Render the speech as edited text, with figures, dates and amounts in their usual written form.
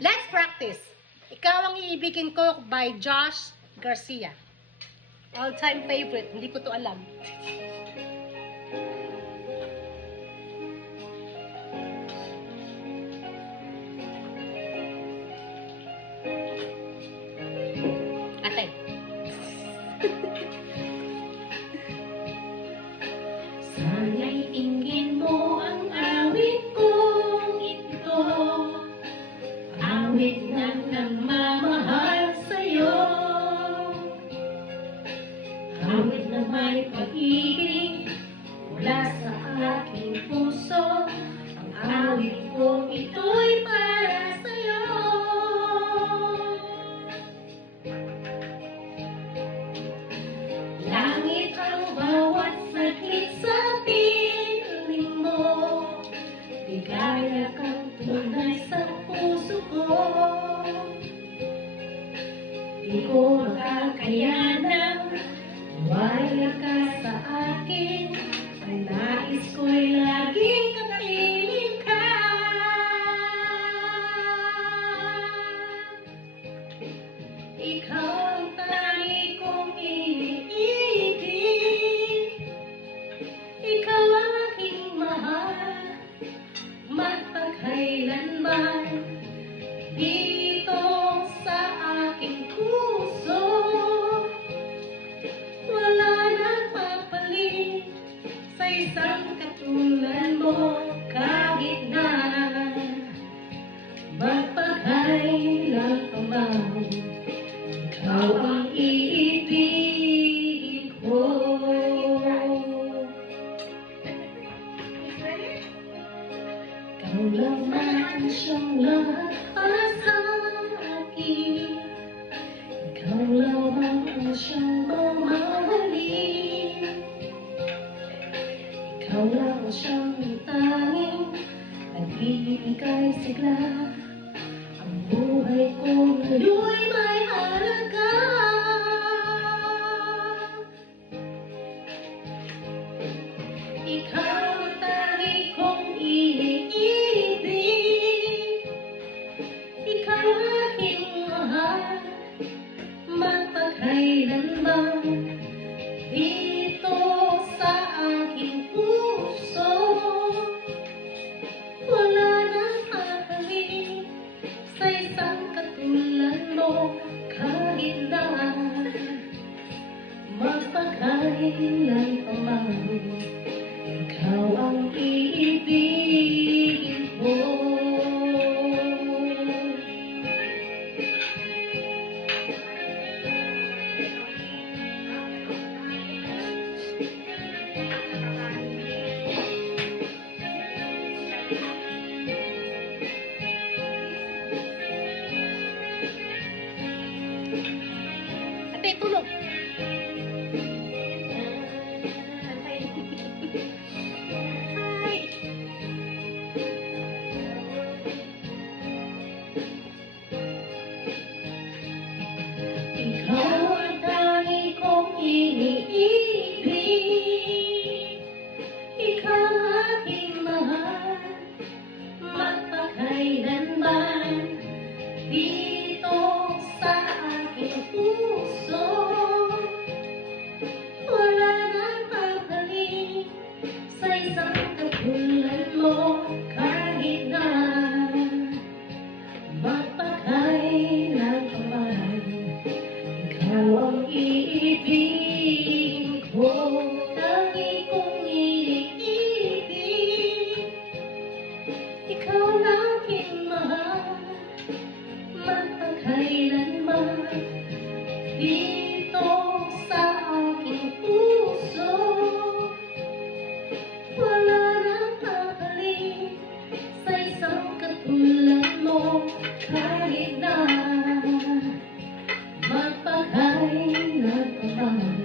Let's practice. Ikaw ang iibigin ko by Josh Garcia. All-time favorite. Hindi ko to alam. Ate. Sana'y tingin mo ang awit kong ito, awit na nagmamahal sa'yo, awit na may pag-ibig mula sa aking puso. Ang awit kong ito'y para sa'yo. Langit ang bawat saglit sa piling mo, bigaya kang tunay sa puso ko. Di ko makakayanang wala ka sa akin, ang nais ko'y laging kapiling ka. Ikaw ang tangi kong iniibig, ikaw ang aking mahal, magpagkailanman. Dito sa aking puso, wala nang papalit sa isang katulad mo. Kahit na magpagkailan pa man, ikaw ang iibigin ko. Ikaw lang man siyang lahat para sa akin, ikaw lang ang siyang mamahalin, ikaw lang siyang tanging nagbibigay sigla. Ang buhay ko ngayon'y may halaga. Ikaw ang tangi kong iniibig, ikaw ang aking mahal, magpagkailanman. Dito sa aking puso, wala nang papalit sa isang katulad mo. Kahit na magpagkailan pa man, ikaw ang iibigin ko. Ate, tulog. Hi. Ikaw ang tangi kong iniibig, ikaw ang aking mahal, magpagkailanman. Dito sa aking puso, wala nang papalit sa isang katulad mo. Kahit na magpagkailan pa man, ikaw ang iibigin ko. Tangi kong iniibig, ikaw ang aking mahal, magpagkailanman. Dito sa aking puso, wala nang papalit sa isang katulad mo. Kahit na magpagkailan pa man,